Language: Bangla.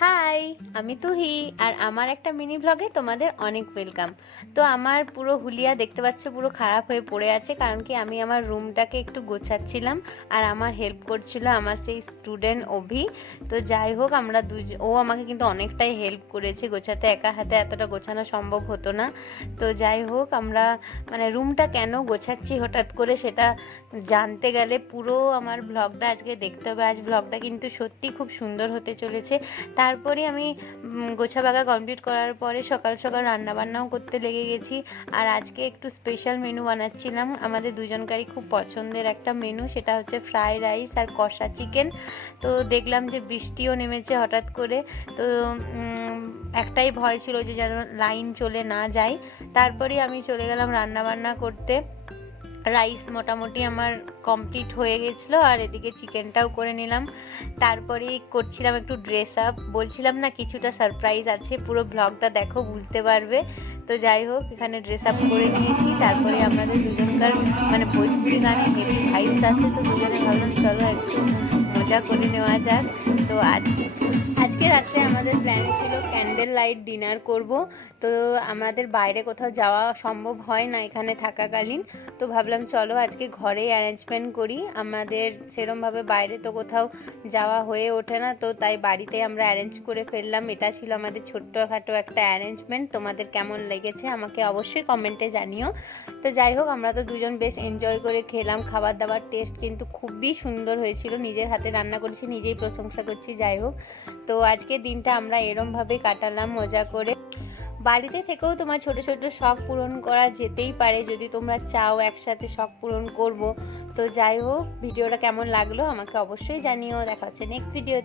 হাই, আমি তুহি আর আমার একটা মিনি ব্লগে তোমাদের অনেক ওয়েলকাম। তো আমার পুরো হুলিয়া দেখতে পাচ্ছ পুরো খারাপ হয়ে পড়ে আছে, কারণ কি আমি আমার রুমটাকে একটু গোছাচ্ছিলাম আর আমার হেল্প করছিল আমার সেই স্টুডেন্ট অভি। তো যাই হোক, আমরা ও আমাকে কিন্তু অনেকটাই হেল্প করেছে গোছাতে, একা হাতে এতটা গোছানো সম্ভব হতো না। তো যাই হোক, আমরা মানে রুমটা কেন গোছাচ্ছি হঠাৎ করে সেটা জানতে গেলে পুরো আমার ব্লগটা আজকে দেখতে হবে। আজ ব্লগটা কিন্তু সত্যি খুব সুন্দর হতে চলেছে। তারপরে আমি গোছাবাগা কমপ্লিট করার পরে সকাল সকাল রান্নাবান্নাও করতে লেগে গেছি। আর আজকে একটু স্পেশাল মেনু বানাচ্ছিলাম, আমাদের দুজনকারই খুব পছন্দের একটা মেনু, সেটা হচ্ছে ফ্রাই রাইস আর কষা চিকেন। তো দেখলাম যে বৃষ্টিও নেমেছে হঠাৎ করে, তো একটাই ভয় ছিল যে যেন লাইন চলে না যায়। তারপরে আমি চলে গেলাম রান্নাবান্না করতে। রাইস মোটামুটি আমার কমপ্লিট হয়ে গেছিলো আর এদিকে চিকেনটাও করে নিলাম। তারপরে করছিলাম একটু ড্রেস আপ, বলছিলাম না কিছুটা সারপ্রাইজ আছে, পুরো ব্লগটা দেখো বুঝতে পারবে। তো যাই হোক, এখানে ড্রেস আপ করে নিয়েছি। তারপরে আমাদের দুজনকার মানে ভোজপুরি গানে হেভি ভাইবস আছে, তো দুজনে ভাবলাম চলো একটু মজা করে নেওয়া যাক। তো আজকে রাত্রে আমাদের প্ল্যান ছিল ক্যান্ডেল লাইট ডিনার করব। তো আমাদের বাইরে কোথাও যাওয়া সম্ভব হয় না এখানে থাকাকালীন, তো ভাবলাম চলো আজকে ঘরেই অ্যারেঞ্জমেন্ট করি। আমাদের সেরমভাবে বাইরে তো কোথাও যাওয়া হয়ে ওঠে না, তো তাই বাড়িতে আমরা অ্যারেঞ্জ করে ফেললাম। এটা ছিল আমাদের ছোট্টখাটো একটা অ্যারেঞ্জমেন্ট। তোমাদের কেমন লেগেছে আমাকে অবশ্যই কমেন্টে জানিও। তো যাই হোক, আমরা তো দুজন বেশ এনজয় করে খেলাম, খাবার দাবার টেস্ট কিন্তু খুবই সুন্দর হয়েছিল, নিজের হাতে রান্না করেছি, নিজেই প্রশংসা করছি। যাই হোক, তো আজকের দিনটা আমরা এরমভাবে কাটালাম মজা করে। বাড়িতে থেকেও তোমার ছোট ছোট শখ পূরণ করা যেতেই পারে, যদি তোমরা চাও একসাথে শখ পূরণ করব। তো যাই হোক, ভিডিওটা কেমন লাগলো আমাকে অবশ্যই জানিও। দেখা হচ্ছে নেক্সট ভিডিওতে।